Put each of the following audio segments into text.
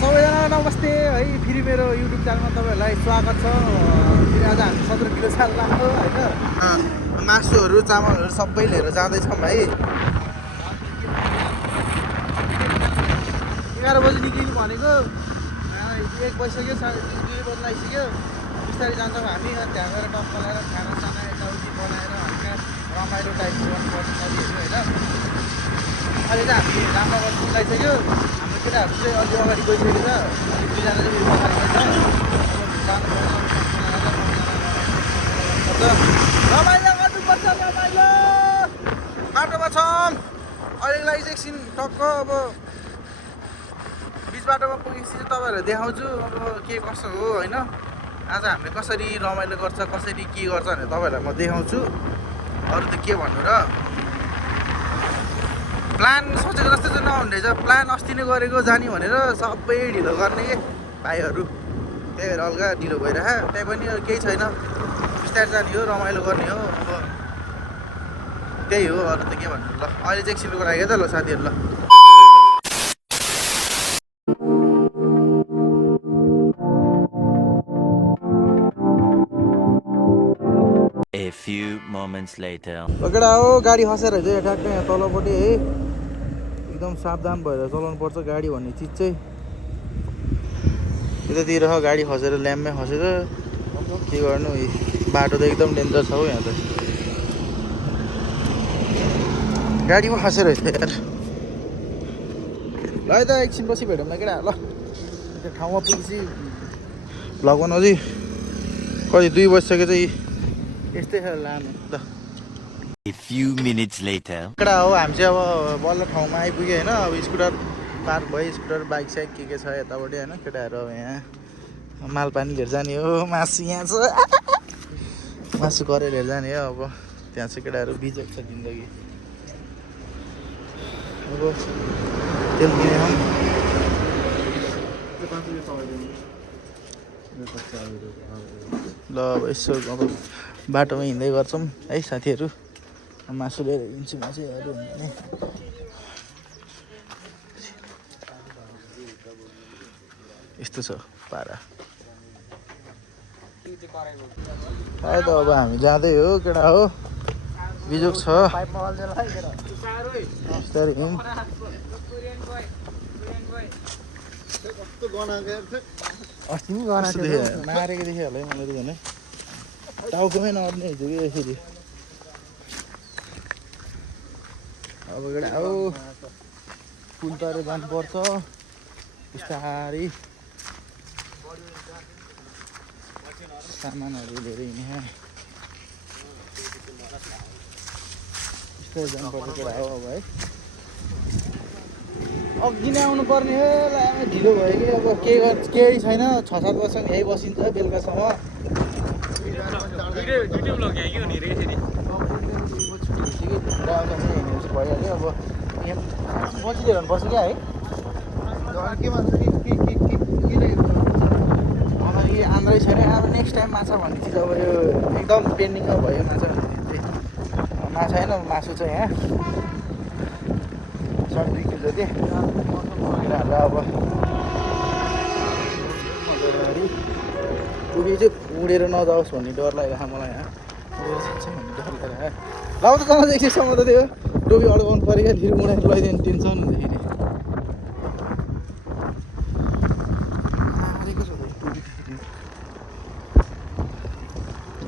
सबैजना नमस्ते है फेरि मेरो युट्युब च्यानलमा तपाईँहरूलाई स्वागत छ। फेरि आज हामी 17 किलो चाल लाग्यो होइन, मासुहरू चामलहरू सबै लिएर जाँदैछौँ भाइ। 11 बजी निक्लिनु भनेको 1 बजिसक्यो, 2 बज्न आइसक्यो। बिस्तारै जान्छौँ हामी। त्यहाँ गएर टक्क लगाएर खानासाना यताउति बनाएर हल्का रमाइलो टाइप गर्नुपर्छ साथीहरू होइन। अहिले चाहिँ हामी रामनगर पुग्न आइसक्यो। हाम्रो केटाहरू चाहिँ अलि अगाडि गइसकेको छ, अनि 2जना चाहिँ फेरि पछाडि रमाइलो गर्नुपर्छ। रमाइलो बाटोमा छौँ अहिलेलाई चाहिँ एकछिन टक्क। अब बिच बाटोमा पुगेपछि चाहिँ तपाईँहरूलाई देखाउँछु अब के कसो हो होइन। आज हामीले कसरी रमाइलो गर्छ, कसरी के गर्छ भनेर तपाईँहरूलाई म देखाउँछु। अरू त के भन्नु र, प्लान सोचेको जस्तो चाहिँ नहुने रहेछ। प्लान अस्ति नै गरेको जाने भनेर सबै ढिलो गर्ने के भाइहरू, त्यही भएर हल्का ढिलो भइरहेको। त्यही पनि केही छैन, बिस्तारै जाने हो, रमाइलो गर्ने हो। अब त्यही हो, अरू त के भन्नु। ल अहिले चाहिँ एकछिनको लागि त ल साथीहरू। ल A few moments later. केटा हो, गाडी खसेर चाहिँ ठ्याक्कै यहाँ तलपट्टि है, एकदम सावधान भएर चलाउनु पर्छ गाडी भन्ने चिज चाहिँ। यतातिर गाडी खसेर ल्याम्पमै खसेर के गर्नु। बाटो त एकदम डेन्जर छ हौ यहाँ त, गाडी पो खसेर यार। ल है त एकछिन पछि भेटौँ न केटा। ल त्यो ठाउँमा पुगेपछि भ्लग बनाउँछु। कति 2 बजिसक्यो चाहिँ यस्तै छ लानु ल। A few minutes later. केटा हो, हामी चाहिँ अब बल्ल ठाउँमा आइपुग्यो होइन। अब स्कुटर पार्क भयो, स्कुटर बाइक साइक के छ यतापट्टि होइन। केटाहरू अब यहाँ माल पानी लिएर जाने हो। मासु यहाँ छ, मासु गरेर लिएर जाने हो। अब त्यहाँ चाहिँ केटाहरू बिजोग छ जिन्दगी। अब तेल किने हम ल। अब यसो अब बाटोमा हिँड्दै गर्छौँ है साथीहरू। मासु लिएर हिँड्छु मासुहरू हुने। यस्तो छ पारा है त। अब हामी जाँदै हो केटा हो, बिजोग छ। बिस्तारै हिँड। अस्ति पनि मारेको देखेँ होला है मैले त झन् टाउकोमै नअर्ने हिजो कि यसरी। अब केटा हो पुल तरेर जानुपर्छ बिस्तारै। सामानहरू लिएर हिँड्ने बिस्तारै जानुपर्छ केटा हो अब है। अघि नै आउनु पर्ने हो, ढिलो भयो कि अब केही छैन। 6-7 बजीसम्म यहीँ बसिन्छ बेलुकासम्म। भइहाल्यो अब यहाँ बसिदिएर बस्छ क्या है। के भन्छ अब यो आन्द्रै छैन। अब नेक्स्ट टाइम माछा भन्ने चिज अब यो एकदम पेन्डिङमा भयो माछा भन्ने चिज चाहिँ। माछा होइन मासु चाहिँ यहाँ 2.5 किलो जति केटाहरूलाई अब टुपी चाहिँ उडेर नजाओस् भन्ने डर लागिरहेको मलाई यहाँ। उडेर जान्छ भन्ने डर लागिरहेको। लाउ त जाँदा एकछिनसम्म त त्यो टुपी अड्काउनु पऱ्यो क्या, फेरि उडेर लैदियो भने टेन्सन हुन्छ फेरि।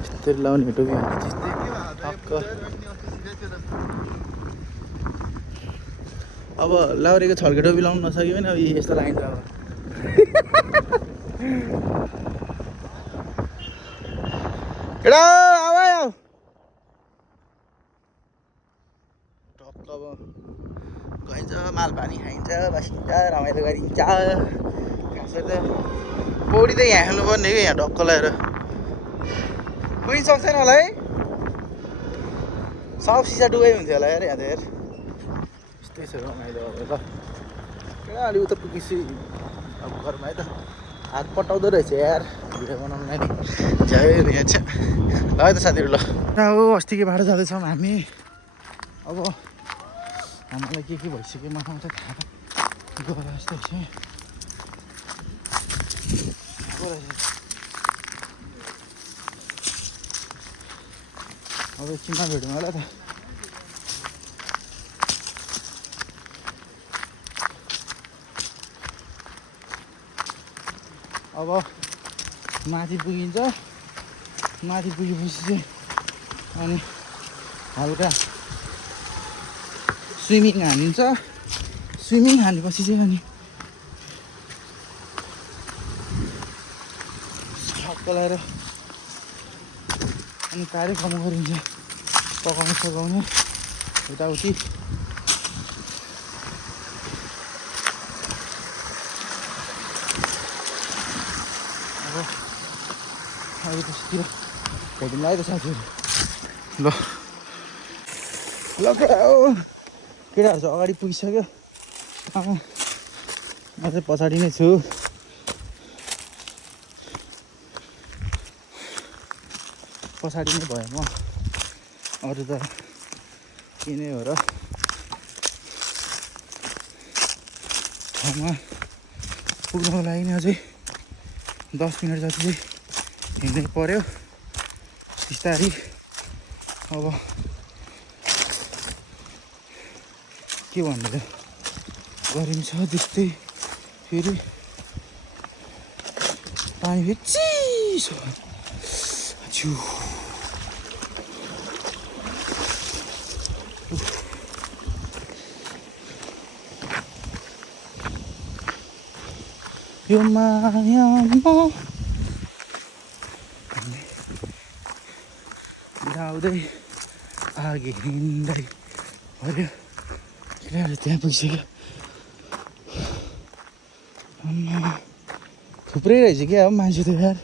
यस्तरी लाउने टोपी भन्ने चिज चाहिँ टक्क। अब लाउरेको छड्के टोपी लाउनु नसक्यो भने अब यस्तो लाइन्छ अब। केटा आऊ टक्क। अब गइन्छ माल पानी खाइन्छ, बसिन्छ, रमाइलो गरिन्छ। खास गरी त पौडी त यहाँ खेल्नु पर्ने क्या, यहाँ ढक्क लगाएर पुगिन सक्दैन होला है। सब सिसा डुबाइ हुन्थ्यो होला यार यहाँ त यार। यस्तै छ रमाइलो अब ल केटा। अलि उता पुगेपछि अब घरमा है त हात पटाउँदो रहेछ यार भिडियो बनाउनुलाई नि। झ्याएर यहाँ छ ल है त साथीहरू। ल हो अस्तिकै बाटो जाँदैछौँ हामी। अब हामीलाई के भइसक्यो मलाई चाहिँ थाहा गएर जस्तो छ। अब एकछिनमा भेटौँ होला त अब माथि पुगिन्छ माथि पुगेपछि चाहिँ अनि हल्का स्विमिङ हानिन्छ स्विमिङ हानेपछि चाहिँ अनि छक्क लगाएर अनि कार्यक्रम गरिन्छ पकाउने सघाउने यताउति अब अहिले पछितिर भेटौँला है त साथीहरू ल ल केटाहरू चाहिँ अगाडि पुगिसक्यो म चाहिँ पछाडि नै छु पछाडि नै भयो म अरू त के नै हो र ठाउँमा पुग्नको लागि नै अझै 10 मिनट जति चाहिँ हिँड्नै पर्यो बिस्तारै अब के भन्नु त गरिन्छ त्यस्तै फेरि पानी फेरि चिसो छु यो मायामा गाउँदै आगे हिँड्दै पर्यो केटाहरू त्यहाँ पुगिसक्यो थुप्रै रहेछ क्या अब मान्छे त यार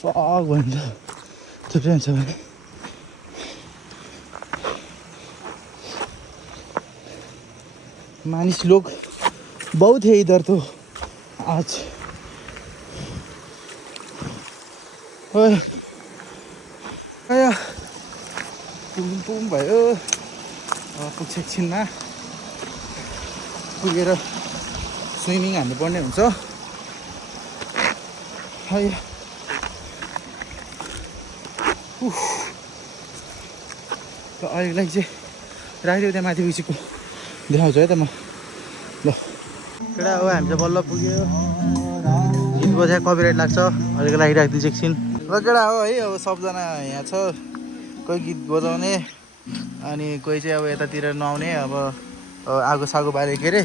फक भन्छ थुप्रै हुन्छ भने मानिस लोग बहुत है इधर तो आज पुगौँ भयो पुग्छ एकछिनमा पुगेर स्विमिङ हान्नुपर्ने हुन्छ ल अहिलेलाई चाहिँ राखिदियो त्यहाँ माथि पुगेको देखाउँछु है त म ल केटा हो हामी चाहिँ बल्ल पुग्यो गीत बजाए कपिराइट लाग्छ अहिलेको लागि राखिदिन्छु एकछिन ल केटा हो है अब सबजना यहाँ छ कोही गीत बजाउने अनि कोही चाहिँ अब यतातिर नआउने अब आगो सागो बारे के अरे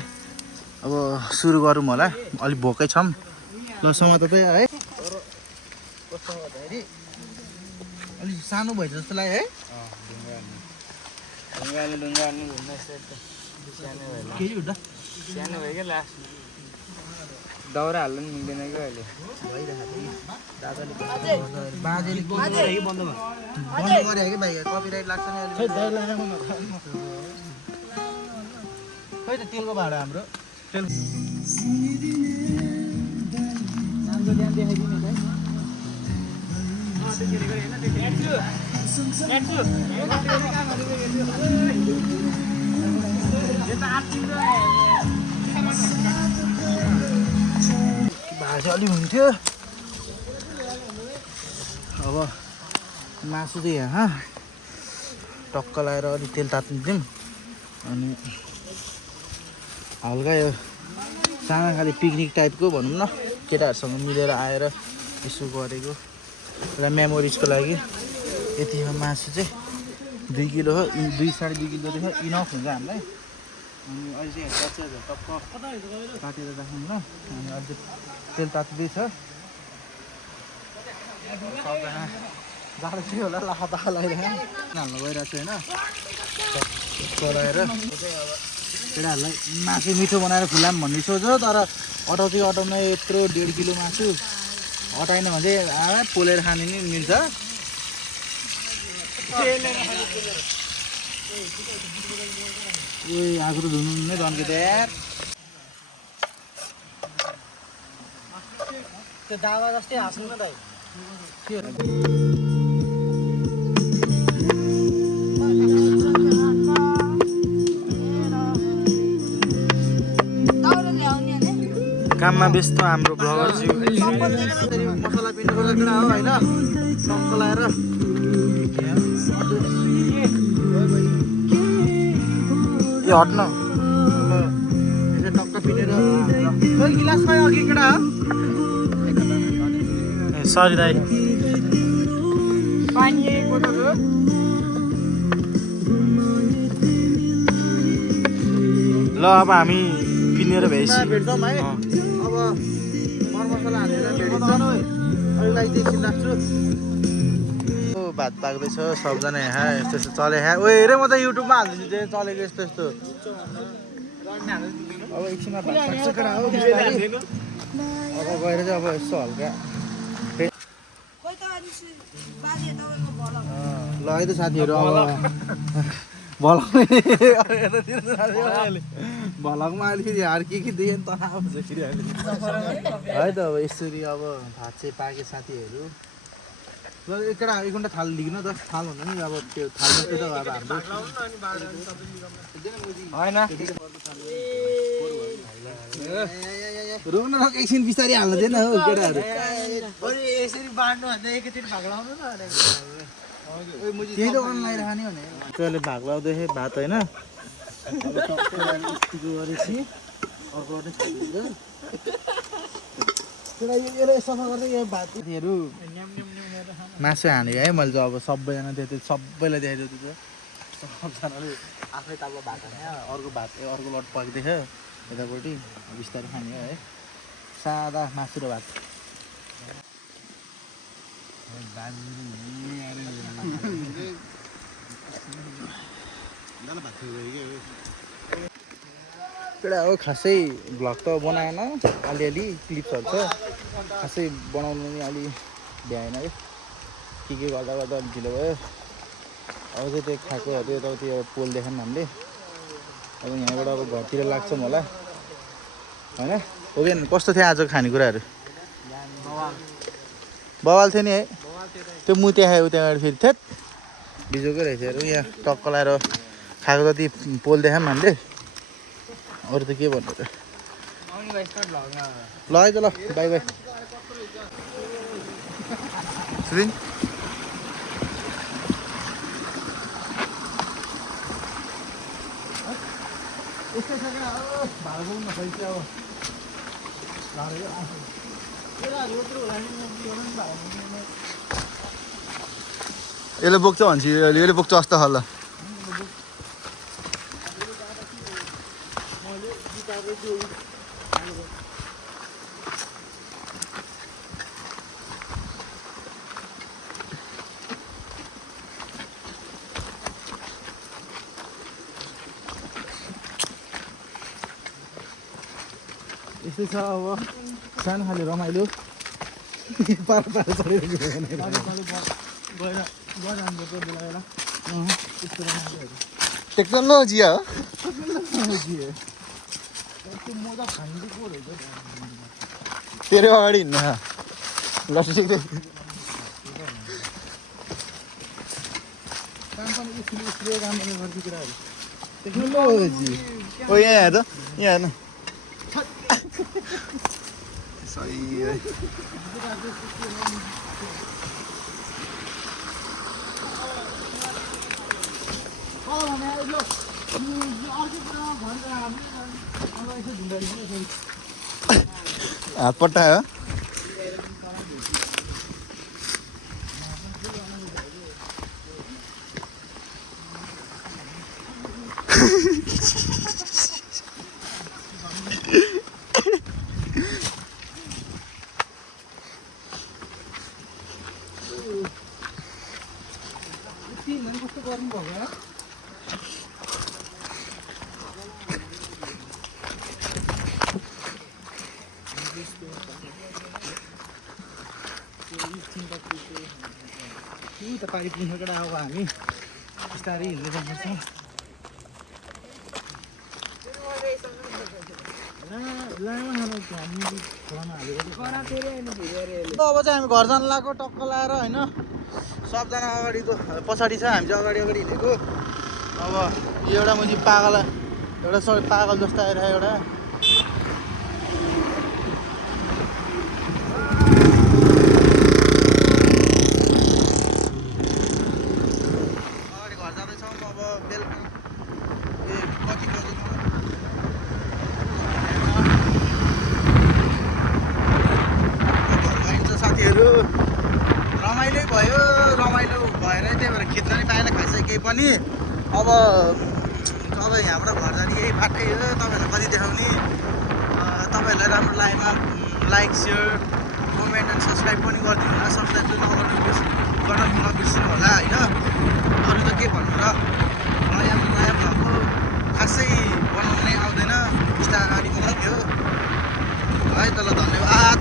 अब सुरु गरौँ होला अलिक भोकै छौँ ल समात चाहिँ है कस्तो भन्दाखेरि अलिक सानो भएछ जस्तो लाग्यो है के हुँदा सानो भयो क्या लास्ट दाउरा हाल्नु नि मिल्दैन क्या अहिले बाजेले बन्द गरे कि भाइ कपिराइट लाग्छ नि खै त तेलको भाडा हाम्रो तेल भाडा चाहिँ अलिक हुन्थ्यो अब मासु चाहिँ यहाँ टक्क लगाएर अलिक तेल तात्नु दिउँ अनि हल्का यो सानो खालि पिकनिक टाइपको भनौँ न केटाहरूसँग मिलेर आएर यसो गरेको एउटा मेमोरिजको लागि यति मासु चाहिँ 2 किलो हो 2-2.5 किलोदेखि इनफ हुन्छ हामीलाई अनि अहिले चाहिँ टक्क काटेर राखौँ न अनि अझै तेल तात्दैछ सबजना जाडो के होला लाखा लगाइरहेको हाल्नु गइरहेको छु होइन चलाएर केटाहरूलाई मासु मिठो बनाएर खुलाम भन्ने सोच हो तर अटाउँदै यत्रो 1.5 किलो मासु अटाएन भने चाहिँ पोलेर खाने नि मिल्छ ए आगो त धुनु नै धन्के यार त्यो दावा जस्तै हाँस्नु न दाइ के काममा व्यस्त हाम्रो ब्लगरज्यू। मसला पिन्नु पर्छ केटा हो होइन टक्क लाएर ए हट्न यसो टक्क पिनेर खोइ गिलास खै अघि केटा ए सरी दाइ पानी बोतल हो ल अब हामी पिनेर भ्याइसक्यौँ भेट्छौँ है अब मरमसला हालेर भेटिन्छ अरूलाई चाहिँ एकछिन राख्छु भात पाक्दैछ सबजना यहाँ यस्तो यस्तो चले यहाँ ओ हेरे म त युट्युबमा हाल्दैछु चाहिँ चलेको यस्तो यस्तो अब एकछिनमा भात पाक्छ केटा हो बिस्तारै। अब गएर चाहिँ अब यस्तो हल्का ल है त साथीहरू अब भलकमा अहिले फेरि हार के देखेँ त आउँछ फेरि अहिले है त अब यसरी अब भात चाहिँ पाके साथीहरू ल एक घन्टा थाल लिनु त थाल हुँदा नि अब त्यो थाल जस्तो त अब हाम्रो होइन रोक्न रोक एकछिन बिस्तारै हाल्नु दिएन हौ केटाहरू यसरी बाँड्नु भन्दा एकैचोटि भाग लाउनु न त्यही त अन लगाएर खाने भने त्यसले भाग लाउँदै भात होइन गरेपछि सफा गर्दै यो भातहरू मासु हानेको है मैले चाहिँ अब सबैजना त्यो सबैलाई देखाइदिएको थियो सबजनाले आफ्नै तालमा भात हाने अर्को भात अर्को लट पाक्दैछ यतापट्टि बिस्तारै खाने है सादा मासु र भात केटा हो खासै भ्लग त बनाएन अलिअलि क्लिप्सहरू छ खासै बनाउनु नि अलि भ्याएन के गर्दा गर्दा ढिलो भयो अब चाहिँ त्यो खाएकोहरू यताउति पोल देखाउँ हामीले अब यहाँबाट अब घरतिर लाग्छौँ होला होइन हो कि कस्तो थियो आजको खानेकुराहरू बवाल थियो नि है त्यो मुत्या खायो त्यहाँबाट फेरि थेट बिजोकै रहेछ हेरौँ यहाँ टक्क लाएर खाएको जति पोल देखाऊँ हामीले अरू त के भन्नु त ल है त ल बाई बाई सुदिन यस्तै छ क्या भाडा बोक्नु नखैछ अब यसले बोक्छ भन्छ यसले बोक्छ जस्तो खाल्ला यस्तै छ अब सानो खाले रमाइलो पार पार चढेर टेक्नोलोजी हो तेरो अगाडि हिँड्नु टेक्नोलोजी ओ यहाँ हेर यहाँ हेर्नु सही है हात पट्टायो कस्तो गर्नुभयो त पारि पुग्छ केटा अब हामी बिस्तारै हिँड्दै जानुपर्छ अब चाहिँ हामी घर जानु लाग्यो टक्क लाएर होइन सबजना अगाडि पछाडि छ हामी चाहिँ अगाडि हिँडेको अब यो एउटा मुजी पागल एउटा पागल जस्तो आएर एउटा अब यहाँबाट घर जाने यही बाटै हो तपाईँहरूलाई कति देखाउने तपाईँहरूलाई राम्रो लागेमा like share comment and subscribe पनि गरिदिनु होला सब्सक्राइब चाहिँ गर्न नबिर्सिनु होला होइन अरू त के भन्नु र नयाँ भएको खासै बनाउनै आउँदैन बिस्तारै बनाउँथ्यो है त ल धन्यवाद।